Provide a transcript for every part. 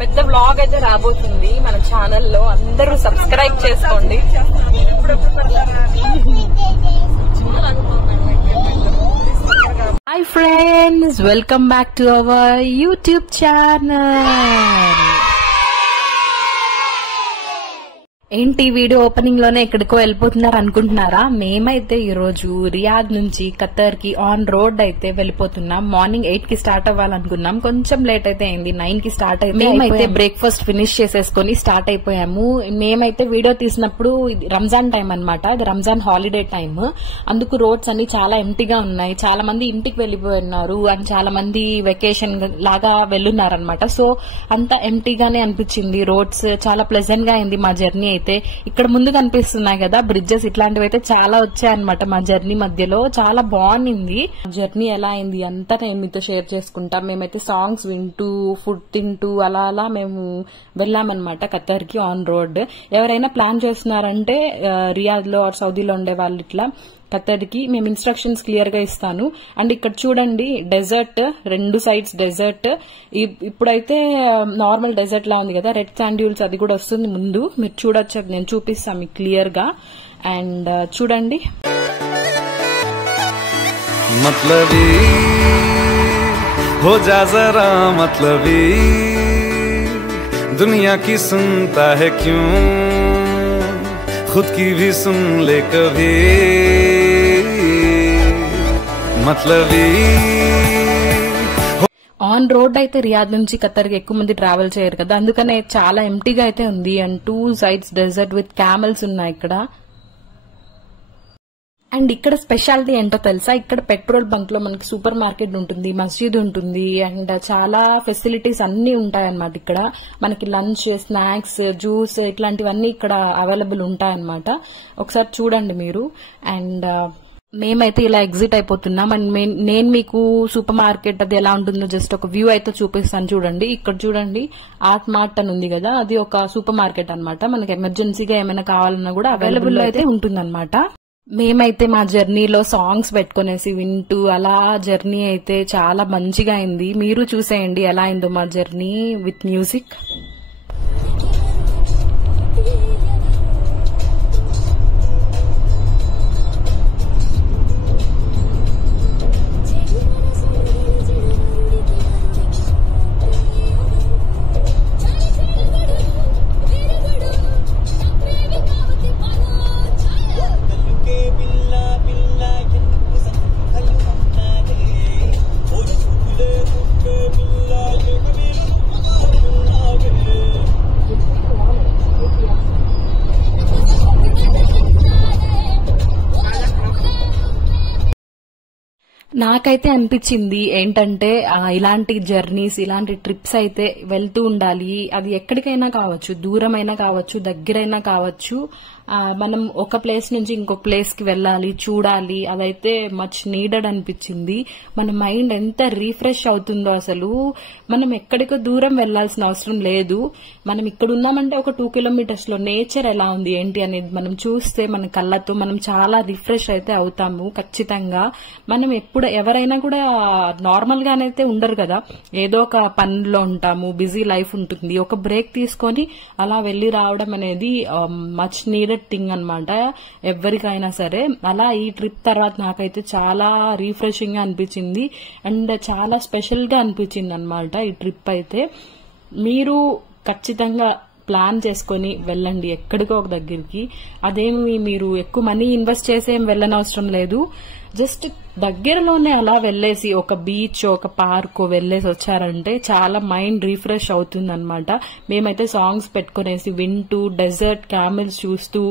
పెద్ద వ్లాగ్ అయితే రాబోతుంది మన ఛానల్లో, అందరూ సబ్స్క్రైబ్ చేసుకోండి. Hi friends, welcome back to our YouTube channel. ఏంటి వీడియో ఓపెనింగ్ లోనే ఎక్కడికో వెళ్ళిపోతున్నారు అనుకుంటున్నారా? మేమైతే ఈ రోజు రియాద్ నుంచి ఖతర్ కి ఆన్ రోడ్ అయితే వెళ్ళిపోతున్నాం. మార్నింగ్ 8 కి స్టార్ట్ అవ్వాలనుకున్నాం, కొంచెం లేట్ అయితే అయింది. 9 కి స్టార్ట్ అయితే మేమైతే బ్రేక్ఫాస్ట్ ఫినిష్ చేసేసుకుని స్టార్ట్ అయిపోయాము. మేమైతే వీడియో తీసినప్పుడు రంజాన్ టైం అన్నమాట, అది రంజాన్ హాలిడే టైం, అందుకు రోడ్స్ అన్ని చాలా ఎంటీగా ఉన్నాయి. చాలా మంది ఇంటికి వెళ్లిపోయినారు అండ్ చాలా మంది వెకేషన్ లాగా వెళ్ళున్నారనమాట. సో అంతా ఎంటీగానే అనిపించింది. రోడ్స్ చాలా ప్లెజెంట్ గా అయింది మా జర్నీ అయితే. ఇక్కడ ముందు కనిపిస్తున్నాయి కదా బ్రిడ్జెస్, ఇట్లాంటివి అయితే చాలా వచ్చాయన్నమాట మా జర్నీ మధ్యలో. చాలా బాగుంది జర్నీ. ఎలా అయింది అంతా నేను మీతో షేర్ చేసుకుంటాం. మేమైతే సాంగ్స్ వింటూ ఫుడ్ తింటూ అలా అలా మేము వెళ్ళామన్నమాట ఖతర్ కి ఆన్ రోడ్. ఎవరైనా ప్లాన్ చేస్తున్నారంటే రియాద్ లో ఆర్ సౌదీలో ఉండే వాళ్ళు ఇట్లా ఖతర్ కి మేము ఇన్స్ట్రక్షన్స్ క్లియర్ గా ఇస్తాను. అండ్ ఇక్కడ చూడండి డెజర్ట్, రెండు సైడ్స్ డెజర్ట్. ఇప్పుడైతే నార్మల్ డెజర్ట్ లా ఉంది కదా, రెడ్ శాండ్యూల్స్ అది కూడా వస్తుంది ముందు, మీరు చూడొచ్చు, నేను చూపిస్తాను మీకు క్లియర్ గా. అండ్ చూడండి मतलबी हो जा जरा मतलबी दुनिया की सुनता है क्यों खुद की भी सुन ले कभी मतलबी. ఆన్ రోడ్ అయితే రియాద్ నుంచి ఖతర్ కి ఎక్కువ మంది ట్రావెల్ చేయరు కదా, అందుకనే చాలా ఎంటీగా అయితే ఉంది. And 2 sides desert with camels ఉన్నాయి ఇక్కడ. అండ్ ఇక్కడ స్పెషాలిటీ ఏంటో తెలుసా? ఇక్కడ పెట్రోల్ బంక్ లో మనకి సూపర్ మార్కెట్ ఉంటుంది, మస్జిద్ ఉంటుంది, అండ్ చాలా ఫెసిలిటీస్ అన్ని ఉంటాయన్నమాట. ఇక్కడ మనకి లంచ్, స్నాక్స్, జ్యూస్ ఇట్లాంటివన్నీ ఇక్కడ అవైలబుల్ ఉంటాయన్నమాట. ఒకసారి చూడండి మీరు. అండ్ మేమైతే ఇలా ఎగ్జిట్ అయిపోతున్నాం. అండ్ నేను మీకు సూపర్ మార్కెట్ అది ఎలా ఉంటుందో జస్ట్ ఒక వ్యూ అయితే చూపిస్తాను. చూడండి ఇక్కడ చూడండి, ఆర్ట్ మార్ట్ అని ఉంది కదా, అది ఒక సూపర్ మార్కెట్ అన్నమాట. మనకి ఎమర్జెన్సీగా ఏమైనా కావాలన్నా కూడా అవైలబుల్ అయితే ఉంటుందన్నమాట. మేమైతే మా జర్నీలో సాంగ్స్ పెట్టుకునేసి వింటూ అలా జర్నీ అయితే చాలా మంచిగా అయింది. మీరు చూసేయండి ఎలా అయిందో మా జర్నీ విత్ మ్యూజిక్. నాకైతే అనిపించింది ఏంటంటే ఇలాంటి జర్నీస్, ఇలాంటి ట్రిప్స్ అయితే వెళ్తూ ఉండాలి. అది ఎక్కడికైనా కావచ్చు, దూరమైనా కావచ్చు, దగ్గరైనా కావచ్చు. మనం ఒక ప్లేస్ నుంచి ఇంకొక ప్లేస్ కి వెళ్ళాలి, చూడాలి. అదైతే మచ్ నీడెడ్ అనిపించింది. మన మైండ్ ఎంత రీఫ్రెష్ అవుతుందో అసలు. మనం ఎక్కడికో దూరం వెళ్లాల్సిన అవసరం లేదు. మనం ఇక్కడ ఉన్నామంటే ఒక 2 కిలోమీటర్స్ లో నేచర్ ఎలా ఉంది ఏంటి అనేది మనం చూస్తే మన కళ్ళతో మనం చాలా రిఫ్రెష్ అయితే అవుతాము ఖచ్చితంగా. మనం ఎవరైనా కూడా నార్మల్ గానైతే ఉండరు కదా, ఏదో ఒక పనిలో ఉంటాము, బిజీ లైఫ్ ఉంటుంది. ఒక బ్రేక్ తీసుకొని అలా వెళ్లి రావడం అనేది మచ్ నీడెడ్ థింగ్ అన్నమాట ఎవరికైనా సరే. అలా ఈ ట్రిప్ తర్వాత నాకైతే చాలా రీఫ్రెషింగ్ గా అనిపించింది అండ్ చాలా స్పెషల్ గా అనిపించింది అన్నమాట ఈ ట్రిప్ అయితే. మీరు ఖచ్చితంగా ప్లాన్ చేసుకుని వెళ్ళండి ఎక్కడికో ఒక దగ్గరికి. అదేమి మీరు ఎక్కువ మనీ ఇన్వెస్ట్ చేసేం వెళ్ళనవసరం లేదు. జస్ట్ దగ్గరలోనే అలా వెళ్లేసి ఒక బీచ్, ఒక పార్క్ వెళ్లేసి వచ్చారంటే చాలా మైండ్ రీఫ్రెష్ అవుతుంది అనమాట. మేమైతే సాంగ్స్ పెట్టుకునేసి వింటూ డెజర్ట్, క్యామెల్స్ చూస్తూ,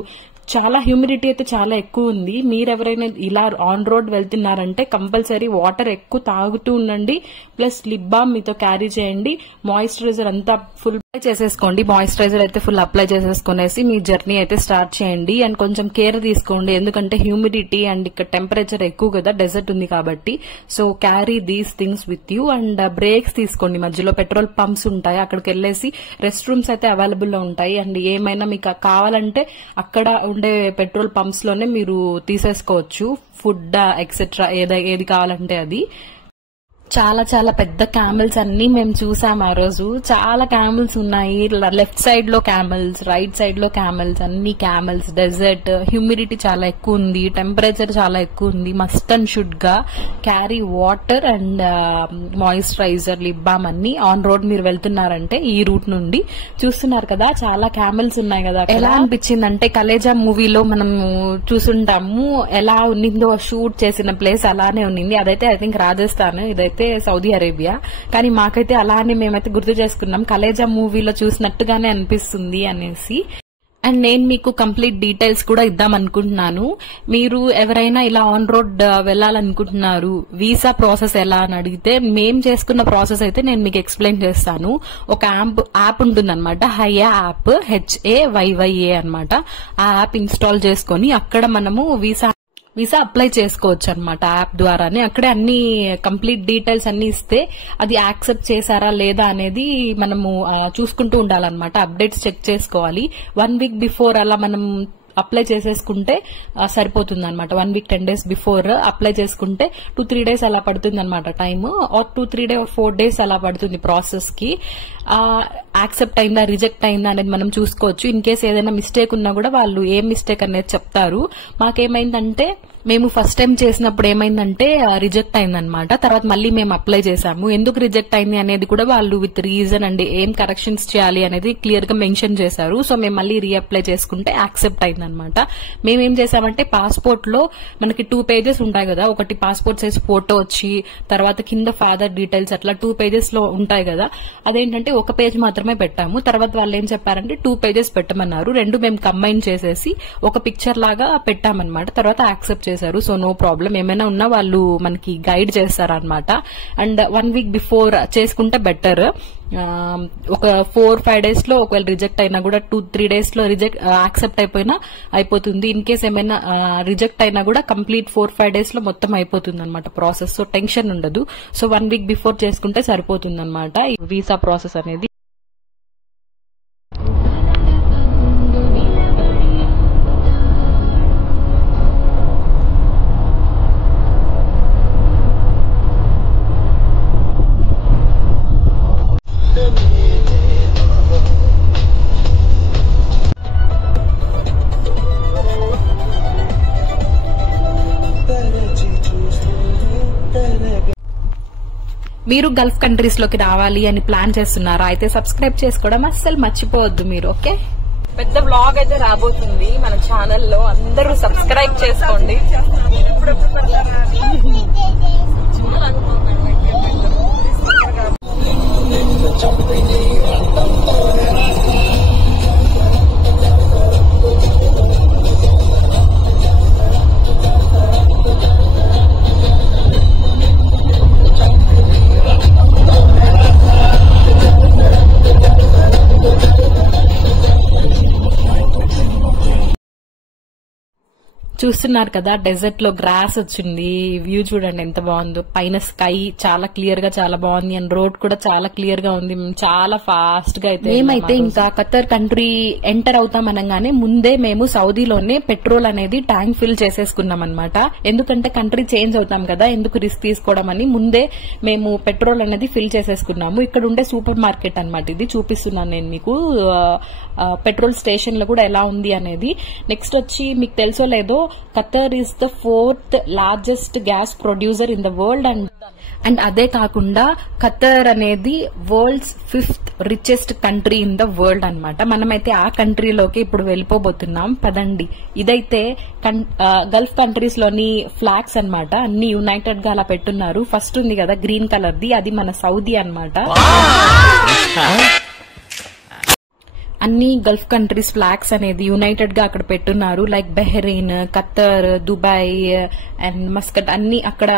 చాలా హ్యూమిడిటీ అయితే చాలా ఎక్కువ ఉంది. మీరెవరైనా ఇలా ఆన్ రోడ్ వెళ్తున్నారంటే కంపల్సరీ వాటర్ ఎక్కువ తాగుతూ ఉండండి. ప్లస్ లిప్ బామ్ మీతో క్యారీ చేయండి. మాయిశ్చరైజర్ అంతా ఫుల్ అప్లై చేసేసుకోండి. మాయిశ్చరైజర్ అయితే ఫుల్ అప్లై చేసేసుకునేసి మీ జర్నీ అయితే స్టార్ట్ చేయండి. అండ్ కొంచెం కేర్ తీసుకోండి, ఎందుకంటే హ్యూమిడిటీ అండ్ ఇక్కడ టెంపరేచర్ ఎక్కువ కదా, డెజర్ట్ ఉంది కాబట్టి. So carry these things with you. And breaks తీసుకోండి. మధ్యలో పెట్రోల్ పంప్స్ ఉంటాయి, అక్కడికి వెళ్లేసి రెస్ట్ రూమ్స్ అయితే అవైలబుల్ లో ఉంటాయి. అండ్ ఏమైనా మీకు కావాలంటే అక్కడ ఉండే పెట్రోల్ పంప్స్ లోనే మీరు తీసేసుకోవచ్చు, ఫుడ్ ఎక్సెట్రా ఏది కావాలంటే అది. చాలా చాలా పెద్ద క్యామెల్స్ అన్ని మేము చూసాం ఆ రోజు. చాలా క్యామెల్స్ ఉన్నాయి. లెఫ్ట్ సైడ్ లో క్యామెల్స్, రైట్ సైడ్ లో క్యామెల్స్, అన్ని క్యామెల్స్. డెజర్ట్, హ్యూమిడిటీ చాలా ఎక్కువ ఉంది, టెంపరేచర్ చాలా ఎక్కువ ఉంది. మస్ట్ అండ్ షుడ్ గా carry water and moisturiser, lip balm అన్ని ఆన్ రోడ్ మీరు వెళ్తున్నారంటే ఈ రూట్ నుండి. చూస్తున్నారు కదా చాలా క్యామెల్స్ ఉన్నాయి కదా. ఎలా అనిపించింది అంటే కలేజా మూవీలో మనం చూసుంటాము ఎలా ఉన్నిందో షూట్ చేసిన ప్లేస్ అలానే ఉన్నింది. అదైతే ఐ థింక్ రాజస్థాన్, ఇదైతే సౌదీ అరేబియా. కానీ మాకైతే అలానే మేమైతే గుర్తు చేసుకున్నాం, కలేజా మూవీలో చూసినట్టుగానే అనిపిస్తుంది అనేసి. అండ్ నేను మీకు కంప్లీట్ డీటెయిల్స్ కూడా ఇద్దాం అనుకుంటున్నాను. మీరు ఎవరైనా ఇలా ఆన్ రోడ్ వెళ్లాలనుకుంటున్నారు, వీసా ప్రాసెస్ ఎలా అని అడిగితే మేం చేసుకున్న ప్రాసెస్ అయితే నేను మీకు ఎక్స్ప్లెయిన్ చేస్తాను. ఒక యాప్ ఉంటుందన్నమాట, హయా యాప్, HAYYA అన్నమాట. ఆ యాప్ ఇన్స్టాల్ చేసుకుని అక్కడ మనము వీసా అప్లై చేసుకోవచ్చు అనమాట యాప్ ద్వారానే. అక్కడే అన్ని కంప్లీట్ డీటెయిల్స్ అన్ని ఇస్తే అది యాక్సెప్ట్ చేశారా లేదా అనేది మనము చూసుకుంటూ ఉండాలన్నమాట. అప్డేట్స్ చెక్ చేసుకోవాలి. 1 వీక్ బిఫోర్ అలా మనం అప్లై చేసేసుకుంటే సరిపోతుంది అనమాట. 1 వీక్ 10 డేస్ బిఫోర్ అప్లై చేసుకుంటే 2-3 డేస్ అలా పడుతుంది అనమాట టైమ్. 2-3 డేస్ 4 డేస్ అలా పడుతుంది ప్రాసెస్ కి. యాక్సెప్ట్ అయిందా రిజెక్ట్ అయిందా అనేది మనం చూసుకోవచ్చు. ఇన్ కేస్ ఏదైనా మిస్టేక్ ఉన్నా కూడా వాళ్ళు ఏం మిస్టేక్ అనేది చెప్తారు. మాకేమైందంటే మేము ఫస్ట్ టైం చేసినప్పుడు ఏమైందంటే రిజెక్ట్ అయిందనమాట. తర్వాత మళ్ళీ మేము అప్లై చేశాము. ఎందుకు రిజెక్ట్ అయింది అనేది కూడా వాళ్ళు విత్ రీజన్ అండ్ ఏం కరెక్షన్స్ చేయాలి అనేది క్లియర్ గా మెన్షన్ చేశారు. సో మేము మళ్ళీ రీఅప్లై చేసుకుంటే యాక్సెప్ట్ అయిందనమాట. మేమేం చేసామంటే పాస్పోర్ట్ లో మనకి 2 పేజెస్ ఉంటాయి కదా, ఒకటి పాస్పోర్ట్ సైజ్ ఫోటో వచ్చి తర్వాత కింద ఫాదర్ డీటెయిల్స్, అట్లా 2 పేజెస్ లో ఉంటాయి కదా. అదేంటంటే ఒక పేజ్ మాత్రమే పెట్టాము. తర్వాత వాళ్ళు ఏం చెప్పారంటే 2 పేజెస్ పెట్టమన్నారు. 2 మేము కంబైన్ చేసేసి ఒక పిక్చర్ లాగా పెట్టామన్నమాట. తర్వాత యాక్సెప్ట్ చేశారు. సో నో ప్రాబ్లం, ఏమైనా ఉన్నా వాళ్ళు మనకి గైడ్ చేస్తారనమాట. అండ్ 1 వీక్ బిఫోర్ చేసుకుంటే బెటర్. ఒక 4-5 డేస్ లో ఒకవేళ రిజెక్ట్ అయినా కూడా 2-3 డేస్ లో యాక్సెప్ట్ అయిపోయినా అయిపోతుంది. ఇన్ కేస్ ఏమైనా రిజెక్ట్ అయినా కూడా కంప్లీట్ 4-5 డేస్ లో మొత్తం అయిపోతుంది అనమాట ప్రాసెస్. సో టెన్షన్ ఉండదు. సో 1 వీక్ బిఫోర్ చేసుకుంటే సరిపోతుంది అనమాట ఈ వీసా ప్రాసెస్ అనేది. మీరు గల్ఫ్ కంట్రీస్ లోకి రావాలి అని ప్లాన్ చేస్తున్నారా? అయితే సబ్స్క్రైబ్ చేసుకోవడం అస్సలు మర్చిపోవద్దు మీరు. ఓకే, పెద్ద బ్లాగ్ అయితే రాబోతుంది మన ఛానల్లో, అందరూ సబ్స్క్రైబ్ చేసుకోండి. చూస్తున్నారు కదా డెజర్ట్ లో గ్రాస్ వచ్చింది. వ్యూ చూడండి ఎంత బాగుందో. పైన స్కై చాలా క్లియర్ గా చాలా బాగుంది. అండ్ రోడ్ కూడా చాలా క్లియర్ గా ఉంది. చాలా ఫాస్ట్ గా అయితే మేమైతే ఇంకా ఖతర్ కంట్రీ ఎంటర్ అవుతాం అనగానే ముందే మేము సౌదీలోనే పెట్రోల్ అనేది ట్యాంక్ ఫిల్ చేసేసుకున్నాం అనమాట. ఎందుకంటే కంట్రీ చేంజ్ అవుతాం కదా, ఎందుకు రిస్క్ తీసుకోవడం అని ముందే మేము పెట్రోల్ అనేది ఫిల్ చేసేసుకున్నాము. ఇక్కడ ఉండే సూపర్ మార్కెట్ అనమాట ఇది, చూపిస్తున్నాను నేను మీకు పెట్రోల్ స్టేషన్ లో కూడా ఎలా ఉంది అనేది. నెక్స్ట్ వచ్చి మీకు తెలుసో లేదో, Qatar is the 4th largest gas producer in the world. And అదే కాకుండా ఖతర్ అనేది world's 5th richest country in the world అనమాట. మనమైతే ఆ కంట్రీలోకి ఇప్పుడు వెళ్ళిపోబోతున్నాం. పదండి. ఇదైతే గల్ఫ్ కంట్రీస్ లోని ఫ్లాగ్స్ అనమాట. అన్ని యునైటెడ్ గా అలా పెట్టున్నారు. ఫస్ట్ ఉంది కదా గ్రీన్ కలర్ ది, అది మన సౌదీ అనమాట. అన్ని గల్ఫ్ కంట్రీస్ ఫ్లాగ్స్ అనేది యునైటెడ్ గా అక్కడ పెట్టున్నారు. Like Bahrain, Qatar, Dubai and Muscat అన్ని అక్కడ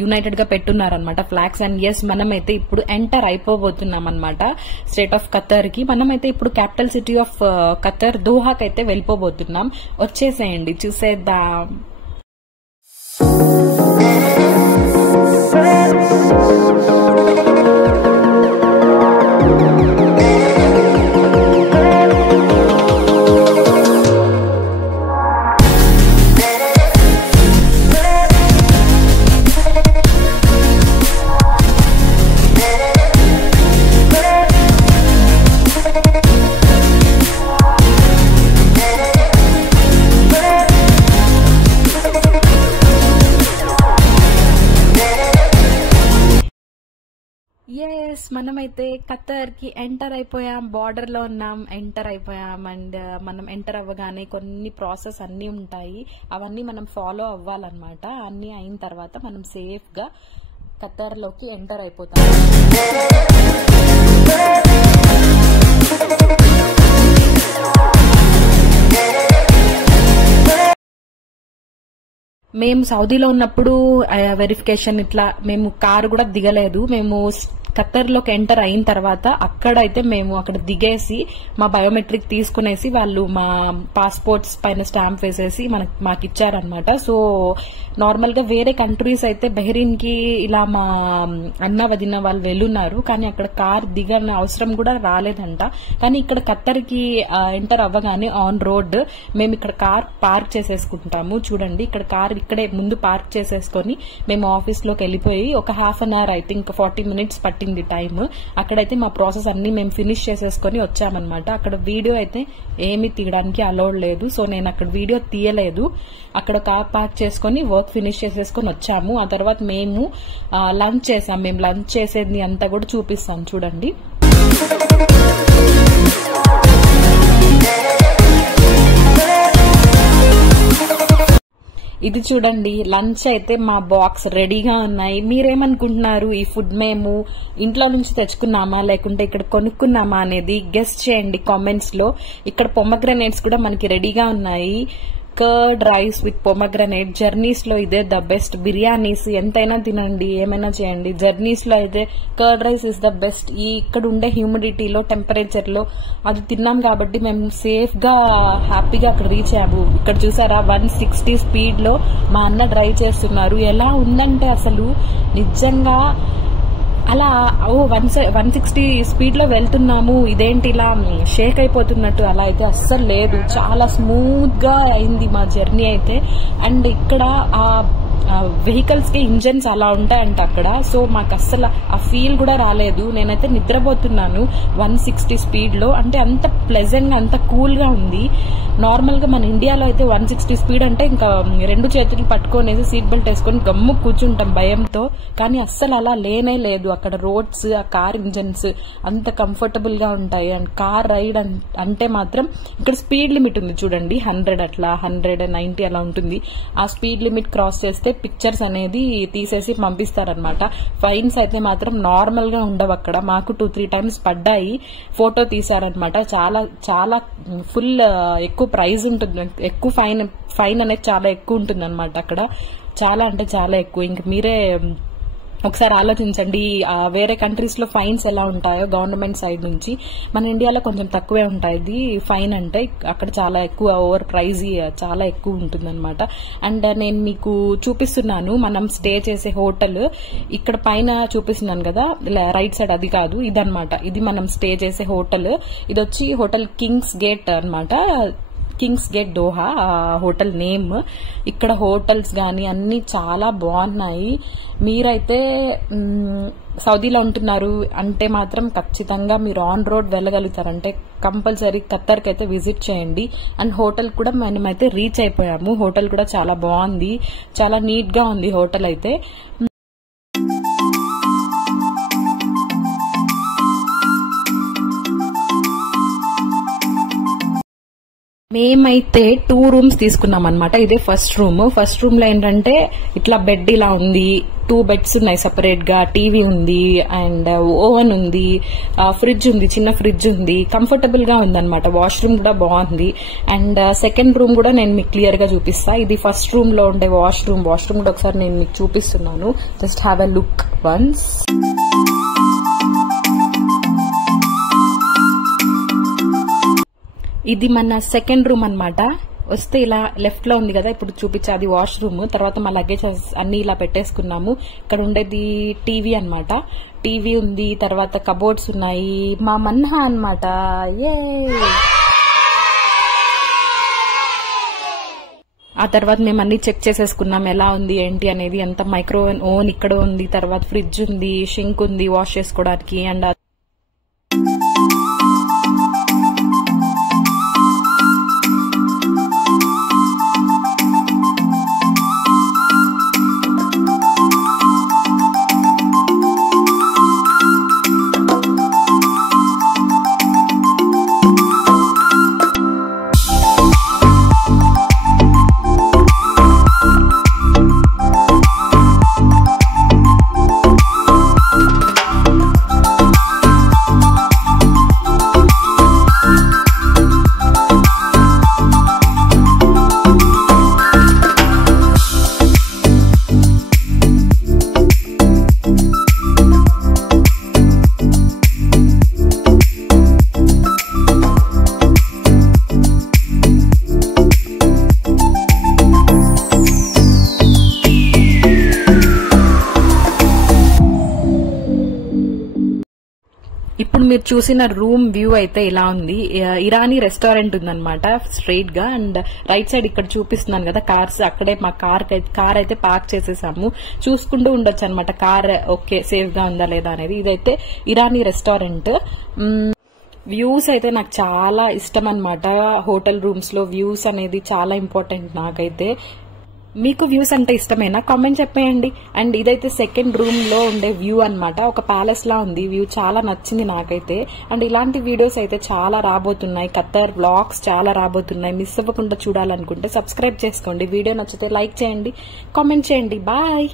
యునైటెడ్ గా పెట్టున్నారు అనమాట ఫ్లాగ్స్. అండ్ ఎస్, మనమైతే ఇప్పుడు ఎంటర్ అయిపోబోతున్నాం అనమాట స్టేట్ ఆఫ్ ఖతర్ కి. మనమైతే ఇప్పుడు క్యాపిటల్ సిటీ ఆఫ్ ఖతర్ దోహాకి అయితే వెళ్ళిపోబోతున్నాం. వచ్చేసేయండి, చూసేద్దాం. మనమైతే ఖతర్ కి ఎంటర్ అయిపోయాం, బార్డర్ లో ఉన్నాం, ఎంటర్ అయిపోయాం. అండ్ మనం ఎంటర్ అవ్వగానే కొన్ని ప్రాసెస్ అన్ని ఉంటాయి, అవన్నీ మనం ఫాలో అవ్వాలన్నమాట. అన్ని అయిన తర్వాత మనం సేఫ్ గా ఖతర్ లోకి ఎంటర్ అయిపోతాం. మేము సౌదీలో ఉన్నప్పుడు వెరిఫికేషన్ ఇట్లా మేము కారు కూడా దిగలేదు. మేము ఖతర్ లోకి ఎంటర్ అయిన తర్వాత అక్కడైతే మేము అక్కడ దిగేసి మా బయోమెట్రిక్ తీసుకునేసి వాళ్ళు మా పాస్పోర్ట్స్ పైన స్టాంప్ వేసేసి మాకు ఇచ్చారనమాట. సో నార్మల్ గా వేరే కంట్రీస్ అయితే బహ్రీన్ కి ఇలా మా అన్న వదిన వాళ్ళు వెళ్ళున్నారు, కానీ అక్కడ కార్ దిగని అవసరం కూడా రాలేదంట. కానీ ఇక్కడ ఖతర్ కి ఎంటర్ అవ్వగానే ఆన్ రోడ్ మేము ఇక్కడ కార్ పార్క్ చేసేసుకుంటాము. చూడండి, ఇక్కడ కార్ ఇక్కడే ముందు పార్క్ చేసేసుకొని మేము ఆఫీస్ లోకి వెళ్ళిపోయి ఒక half an hour, I think 40 minutes పట్టింది టైం. అక్కడైతే మా ప్రాసెస్ అన్ని మేము ఫినిష్ చేసేసుకొని వచ్చామన్నమాట. అక్కడ వీడియో అయితే ఏమీ తీయడానికి అలౌడ్ లేదు, సో నేను అక్కడ వీడియో తీయలేదు. అక్కడ కార్ పార్క్ చేసుకుని వర్క్ ఫినిష్ చేసేసుకొని వచ్చాము. ఆ తర్వాత మేము లంచ్ చేసాం. మేము లంచ్ చేసేది అంతా కూడా చూపిస్తాను చూడండి. ఇది చూడండి, లంచ్ అయితే మా బాక్స్ రెడీగా ఉన్నాయి. మీరేమనుకుంటున్నారు, ఈ ఫుడ్ మేము ఇంట్లో నుంచి తెచ్చుకున్నామా లేకుంటే ఇక్కడ కొనుక్కున్నామా అనేది గెస్ట్ చేయండి కామెంట్స్ లో. ఇక్కడ పొమగ్రనేట్స్ కూడా మనకి రెడీగా ఉన్నాయి. Curd rice with pomegranate. Journeys లో ఇదే ద బెస్ట్. బిర్యానీస్ ఎంతైనా తినండి, ఏమైనా చేయండి, జర్నీస్ లో అయితే curd rice is the best. ఈ ఇక్కడ ఉండే హ్యూమిడిటీలో, టెంపరేచర్ లో అది తిన్నాం కాబట్టి మేము సేఫ్ గా హ్యాపీగా అక్కడ రీచ్ అయ్యాము. ఇక్కడ చూసారా 160 స్పీడ్ లో మా అన్న డ్రైవ్ చేస్తున్నారు. ఎలా ఉందంటే అసలు నిజంగా అలా 160 స్పీడ్ లో వెళ్తున్నాము, ఇదేంటి ఇలా షేక్ అయిపోతున్నట్టు అలా అయితే అస్సలు లేదు. చాలా స్మూత్ గా అయింది మా జర్నీ అయితే. అండ్ ఇక్కడ ఆ వెహికల్స్ కి ఇంజన్స్ అలా ఉంటాయంట అక్కడ. సో మాకు అస్సలు ఆ ఫీల్ కూడా రాలేదు. నేనైతే నిద్రపోతున్నాను 160 స్పీడ్ లో. అంటే అంత ప్లెజెంట్ గా, అంత కూల్ గా ఉంది. నార్మల్ గా మన ఇండియాలో అయితే 160 స్పీడ్ అంటే ఇంకా 2 చేతులు పట్టుకునేసి సీట్ బెల్ట్ వేసుకొని గమ్ము కూర్చుంటాం భయంతో. కానీ అస్సలు అలా లేనే లేదు. అక్కడ రోడ్స్, ఆ కార్ ఇంజన్స్ అంత కంఫర్టబుల్ గా ఉంటాయి. అండ్ కార్ రైడ్ అంటే మాత్రం ఇక్కడ స్పీడ్ లిమిట్ ఉంది చూడండి, 100 అట్లా 190 అలా ఉంటుంది. ఆ స్పీడ్ లిమిట్ క్రాస్ చేస్తే పిక్చర్స్ అనేది తీసేసి పంపిస్తారనమాట. ఫైన్స్ అయితే మాత్రం నార్మల్ గా ఉండవు అక్కడ. మాకు 2-3 times పడ్డాయి, ఫోటో తీసారనమాట. చాలా చాలా ఫుల్ ఎక్కువ ప్రైజ్ ఉంటుంది, ఎక్కువ ఫైన్ అనేది చాలా ఎక్కువ ఉంటుంది అనమాట అక్కడ. చాలా అంటే చాలా ఎక్కువ. ఇంక మీరే ఒకసారి ఆలోచించండి, వేరే కంట్రీస్ లో ఫైన్స్ ఎలా ఉంటాయో గవర్నమెంట్ సైడ్ నుంచి. మన ఇండియాలో కొంచెం తక్కువే ఉంటాయి ఫైన్ అంటే, అక్కడ చాలా ఎక్కువ, ఓవర్ ప్రైజ్ చాలా ఎక్కువ ఉంటుంది అనమాట. అండ్ నేను మీకు చూపిస్తున్నాను మనం స్టే చేసే హోటల్. ఇక్కడ పైన చూపిస్తున్నాను కదా రైట్ సైడ్, అది కాదు, ఇదనమాట. ఇది మనం స్టే చేసే హోటల్. ఇది వచ్చి హోటల్ కింగ్స్ గేట్ అనమాట. Kings gate Doha hotel name. ఇక్కడ హోటల్స్ గానీ అన్ని చాలా బాగున్నాయి. మీరైతే సౌదీలో ఉంటున్నారు అంటే మాత్రం ఖచ్చితంగా మీరు ఆన్ రోడ్ వెళ్ళగలుగుతారంటే కంపల్సరీ ఖతర్కి అయితే విజిట్ చేయండి. అండ్ హోటల్ కూడా మనమైతే రీచ్ అయిపోయాము. హోటల్ కూడా చాలా బాగుంది, చాలా నీట్ గా ఉంది హోటల్ అయితే. మేమైతే 2 rooms తీసుకున్నాం అనమాట. ఇదే ఫస్ట్ రూమ్. ఫస్ట్ రూమ్ లో ఏంటంటే ఇట్లా బెడ్ ఇలా ఉంది, 2 beds ఉన్నాయి సెపరేట్ గా, టీవీ ఉంది, అండ్ ఓవెన్ ఉంది, ఫ్రిడ్జ్ ఉంది, చిన్న ఫ్రిడ్జ్ ఉంది, కంఫర్టబుల్ గా ఉంది అనమాట. వాష్రూమ్ కూడా బాగుంది. అండ్ సెకండ్ రూమ్ కూడా నేను మీకు క్లియర్ గా చూపిస్తా. ఇది ఫస్ట్ రూమ్ లో ఉండే వాష్రూమ్ కూడా ఒకసారి నేను మీకు చూపిస్తున్నాను. Just have a look once. ఇది మన సెకండ్ రూమ్ అనమాట. వస్తే ఇలా లెఫ్ట్ లో ఉంది కదా, ఇప్పుడు చూపించే అది వాష్రూమ్. తర్వాత మా లగేజెస్ అన్ని ఇలా పెట్టేసుకున్నాము. ఇక్కడ ఉండేది టీవీ అనమాట. టీవీ ఉంది, తర్వాత కబోర్డ్స్ ఉన్నాయి. మా మన్హా అనమాట. ఆ తర్వాత మేము అన్ని చెక్ చేసేసుకున్నాం ఎలా ఉంది ఏంటి అనేది. అంత మైక్రో ఓవెన్ ఇక్కడ ఉంది, తర్వాత ఫ్రిడ్జ్ ఉంది, షింక్ ఉంది వాష్ చేసుకోవడానికి. అండ్ చూసిన రూమ్ వ్యూ అయితే ఇలా ఉంది. ఇరానీ రెస్టారెంట్ ఉందన్నమాట స్ట్రైట్ గా. అండ్ రైట్ సైడ్ ఇక్కడ చూపిస్తున్నాను కదా కార్స్, అక్కడే మా కార్ అయితే పార్క్ చేసేసాము. చూసుకుంటూ ఉండొచ్చు అనమాట కార్ ఓకే సేఫ్ గా ఉందా లేదా అనేది. ఇదైతే ఇరానీ రెస్టారెంట్. వ్యూస్ అయితే నాకు చాలా ఇష్టం అనమాట. హోటల్ రూమ్స్ లో వ్యూస్ అనేది చాలా ఇంపార్టెంట్ నాకైతే. మీకు వ్యూస్ అంటే ఇష్టమేనా? కామెంట్ చెప్పేయండి. అండ్ ఇదైతే సెకండ్ రూమ్ లో ఉండే వ్యూ అన్నమాట. ఒక ప్యాలెస్ లా ఉంది. వ్యూ చాలా నచ్చింది నాకైతే. అండ్ ఇలాంటి వీడియోస్ అయితే చాలా రాబోతున్నాయి. ఖత్తర్ వ్లాగ్స్ చాలా రాబోతున్నాయి. మిస్ అవ్వకుండా చూడాలనుకుంటే సబ్స్క్రైబ్ చేసుకోండి. వీడియో నచ్చితే లైక్ చేయండి, కామెంట్ చేయండి. బాయ్.